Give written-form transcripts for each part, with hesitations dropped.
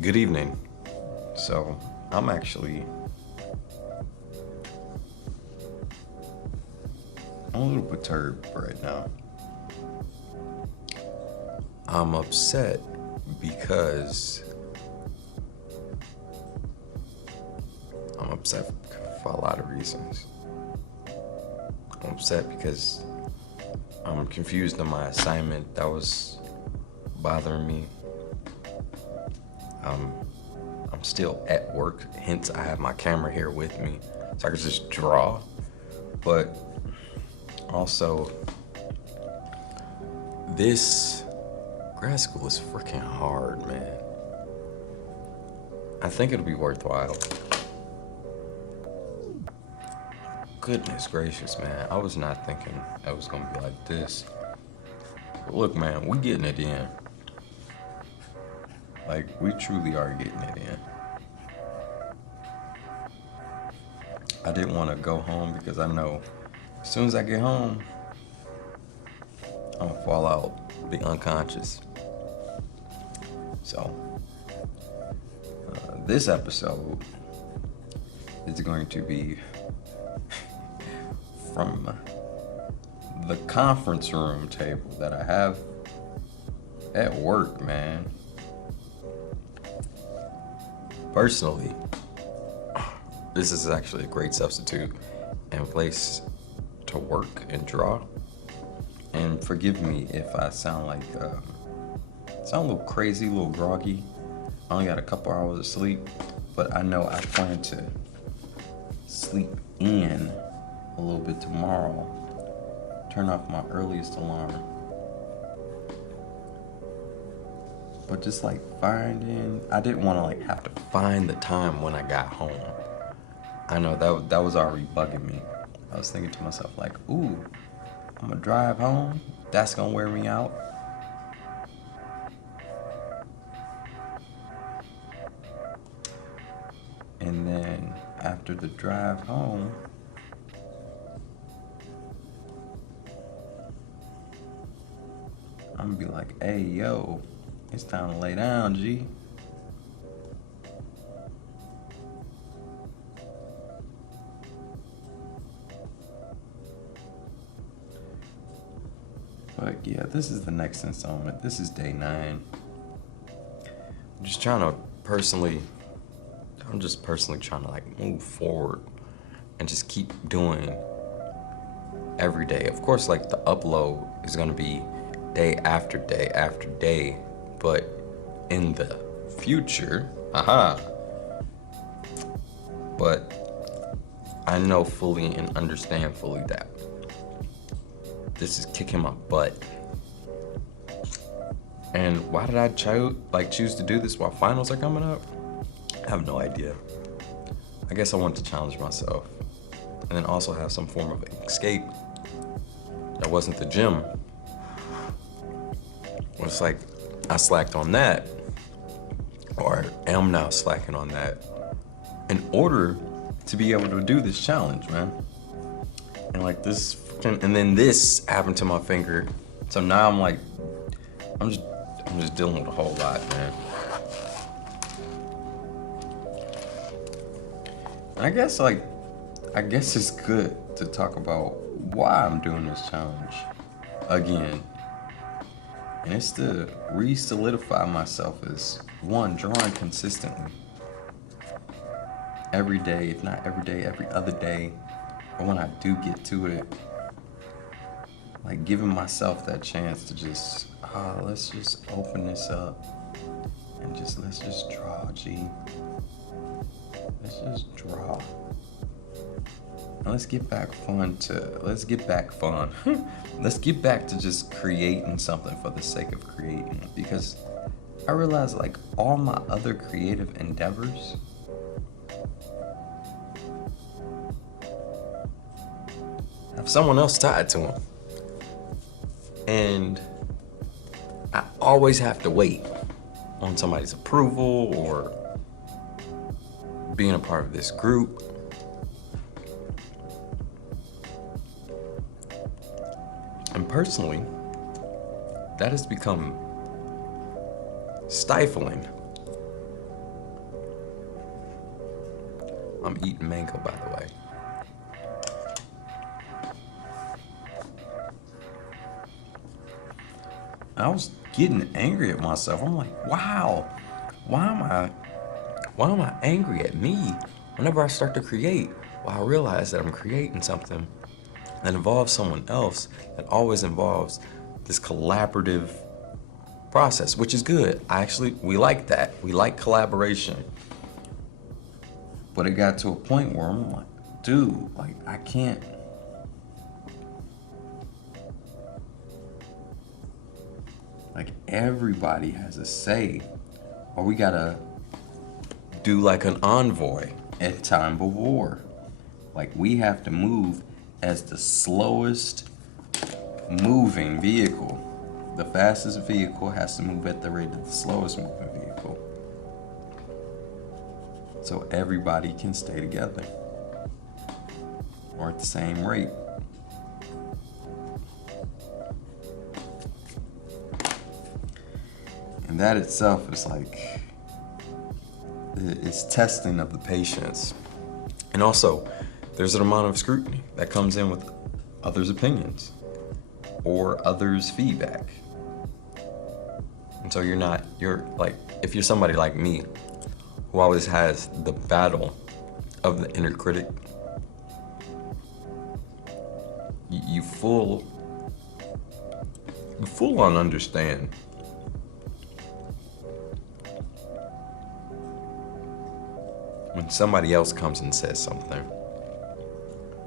Good evening. So, I'm a little perturbed right now. I'm upset because I'm upset for a lot of reasons. I'm upset because I'm confused on my assignment that was bothering me. I'm still at work, hence I have my camera here with me so I can just draw. But also, this grad school is freaking hard, man. I think it'll be worthwhile. Goodness gracious, man. I was not thinking it was gonna be like this. But look, man, we getting it in. Like, we truly are getting it in. I didn't want to go home because I know as soon as I get home, I'm gonna fall out, be unconscious. So, this episode is going to be from the conference room table that I have at work, man. Personally, this is actually a great substitute and place to work and draw. And forgive me if I sound a little crazy, a little groggy. I only got a couple hours of sleep, but I know I plan to sleep in a little bit tomorrow. Turn off my earliest alarm. But just I didn't want to have to find the time when I got home. I know that was already bugging me. I was thinking to myself ooh, I'm gonna drive home. That's gonna wear me out. And then after the drive home, I'm gonna be like, hey, yo, it's time to lay down, G. But yeah, this is the next installment. This is day 9. I'm just personally trying to move forward and just keep doing every day. Of course, the upload is gonna be day after day after day, but in the future, but I know fully and understand fully that this is kicking my butt. And why did I choose to do this while finals are coming up? I have no idea. I guess I wanted to challenge myself and then also have some form of escape that wasn't the gym. It's I slacked on that, or am now slacking on that, in order to be able to do this challenge, man. And then this happened to my finger, so now I'm just dealing with a whole lot, man. I guess it's good to talk about why I'm doing this challenge again. And it's to re-solidify myself as one, drawing consistently. Every day, if not every day, every other day. Or when I do get to it, giving myself that chance to just, let's just open this up and let's just draw, G. Let's just draw. And let's get back to just creating something for the sake of creating. Because I realize all my other creative endeavors have someone else tied to them. And I always have to wait on somebody's approval or being a part of this group. And personally, that has become stifling. I'm eating mango, by the way. I was getting angry at myself. I'm like, wow, why am I why am I angry at me whenever I start to create? Well, I realize that I'm creating something that involves someone else, that always involves this collaborative process, which is good. We like that. We like collaboration. But it got to a point where I'm like, dude, like I can't. Like everybody has a say, or we gotta do like an envoy at time of war. Like we have to move as the slowest moving vehicle. The fastest vehicle has to move at the rate of the slowest moving vehicle. So everybody can stay together or at the same rate. And that itself is like, it's testing of the patience. And also, there's an amount of scrutiny that comes in with others' opinions or others' feedback. And so you're like, if you're somebody like me who always has the battle of the inner critic, you full on understand when somebody else comes and says something,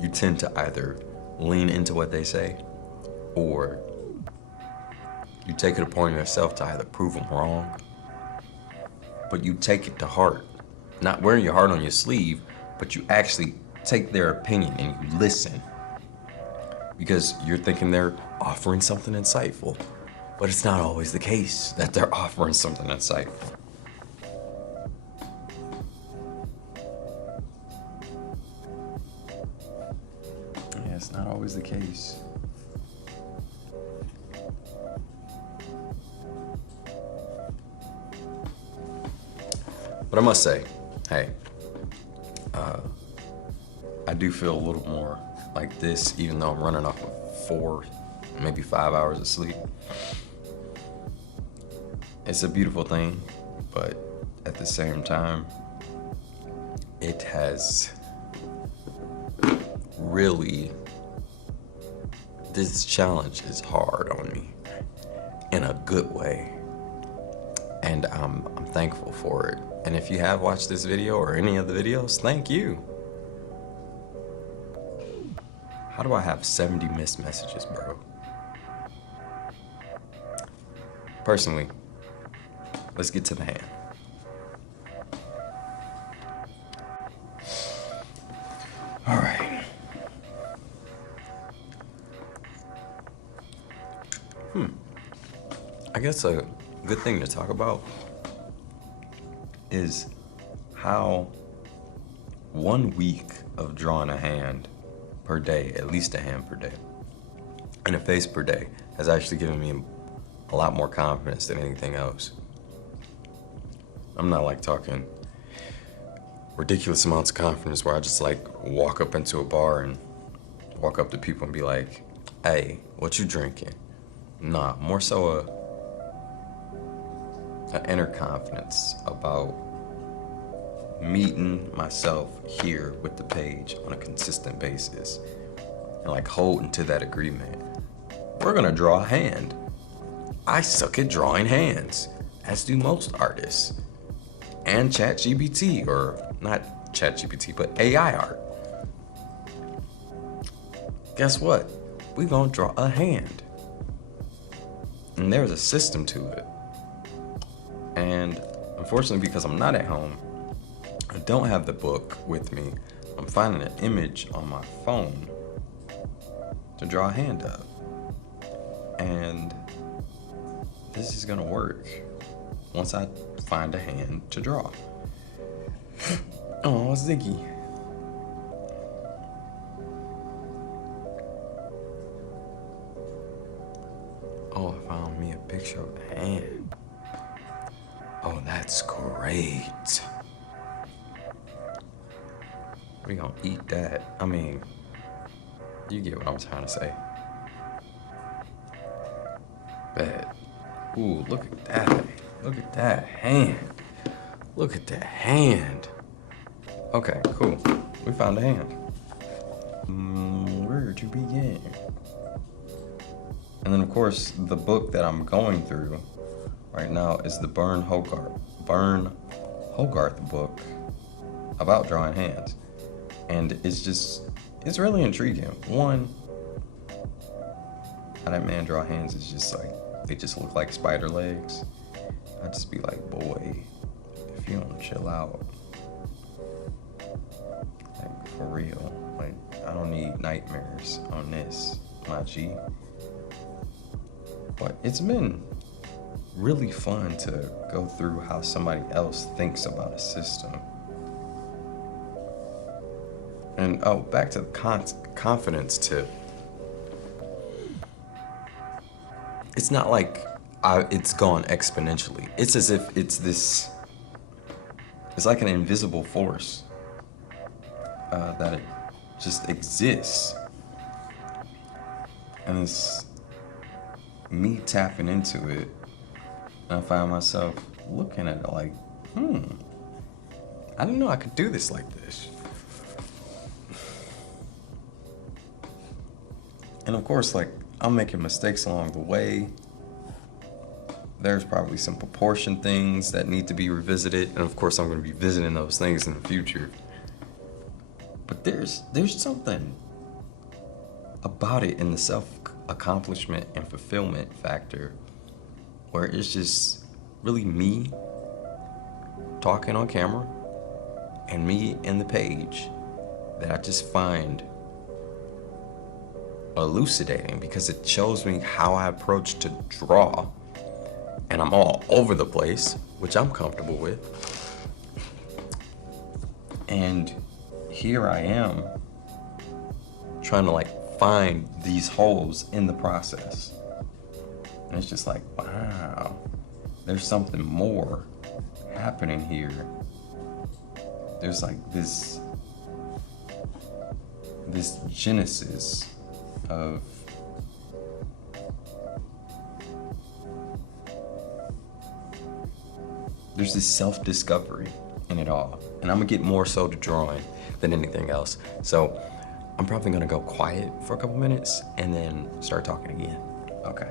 you tend to either lean into what they say or you take it upon yourself to either prove them wrong, but you take it to heart. Not wearing your heart on your sleeve, but you actually take their opinion and you listen because you're thinking they're offering something insightful, but it's not always the case that they're offering something insightful. Yeah, it's not always the case. But I must say, hey, I do feel a little more like this, even though I'm running off of 4, maybe 5 hours of sleep. It's a beautiful thing, but at the same time, it has really, this challenge is hard on me in a good way. And I'm thankful for it. And if you have watched this video or any of the videos, thank you. How do I have 70 missed messages, bro? Personally, let's get to the hand. All right. I guess a good thing to talk about is how 1 week of drawing a hand per day, at least a hand per day, and a face per day, has actually given me a lot more confidence than anything else. I'm not like talking ridiculous amounts of confidence where I just like walk up into a bar and walk up to people and be like, hey, what you drinking? Nah, more so an inner confidence about meeting myself here with the page on a consistent basis and like holding to that agreement. We're gonna draw a hand. I suck at drawing hands, as do most artists. And ChatGPT, or not ChatGPT, but AI art. Guess what? We're gonna draw a hand. And there's a system to it. And unfortunately, because I'm not at home, I don't have the book with me. I'm finding an image on my phone to draw a hand of. And this is gonna work once I find a hand to draw. Oh, Ziggy. Oh, I found me a picture of a hand. Oh, that's great. We gonna eat that. I mean, you get what I'm trying to say. Bad. Ooh, look at that. Look at that hand. Look at that hand. Okay, cool. We found a hand. Where to begin? And then, of course, the book that I'm going through right now is the Bern Hogarth book about drawing hands. And it's really intriguing. One, how that man draw hands is just like, they just look like spider legs. I'd just be like, boy, if you don't chill out, like for real, like I don't need nightmares on this, my G. But it's been really fun to go through how somebody else thinks about a system. And oh, back to the confidence tip. It's not like it's gone exponentially. It's as if it's like an invisible force that it just exists. And it's me tapping into it. And I find myself looking at it like, I didn't know I could do this like this. And of course, like, I'm making mistakes along the way. There's probably some proportion things that need to be revisited. And of course, I'm going to be visiting those things in the future. But there's something about it in the self-accomplishment and fulfillment factor where it's just really me talking on camera and me in the page that I just find elucidating, because it shows me how I approach to draw, and I'm all over the place, which I'm comfortable with. And here I am trying to like find these holes in the process. And it's just like, wow, there's something more happening here. There's like this genesis of there's this self-discovery in it all. And I'm gonna get more so to drawing than anything else. So I'm probably gonna go quiet for a couple minutes and then start talking again. Okay.